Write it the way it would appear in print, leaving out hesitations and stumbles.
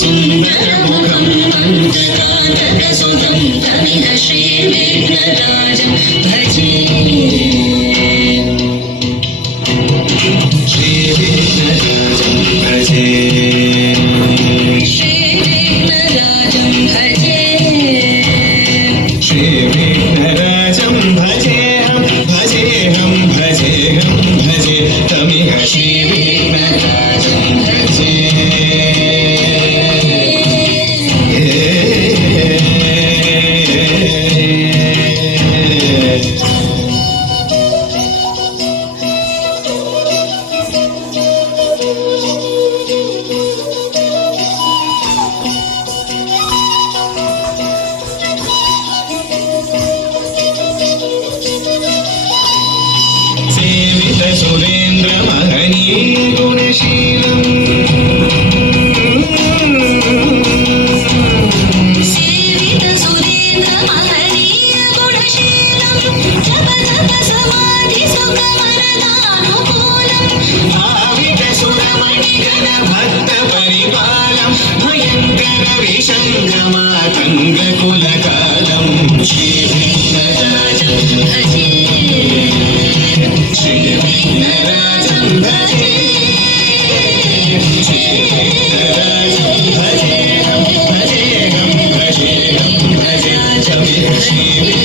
सुन्दरमुखं मन्दकान्तकसुतं तमिह श्रीविघ्नराजं भजे श्रीविघ्नराजं भजे श्रीविघ्नराजं भजे श्रीविघ्नराजं भजेऽहं भजेऽहं भजेऽहं भजे तमिह श्रीविघ्नराजं भजे सुरेन्द्र महनीय गुणशीलम् सेवित सुरेन्द्र महनीय गुणशीलम् जप जप समाधि सुख वरदानुकूलम् भावित सुरमणिगण भक्त परिपालम् भयङ्कर विशङ्गमातङ्ग कुलकालम् श्रीविघ्नराजं भजे श्रीविघ्नराजं भजे श्रीविघ्नराजं भजेऽहं भजेऽहं भजेऽहं भजे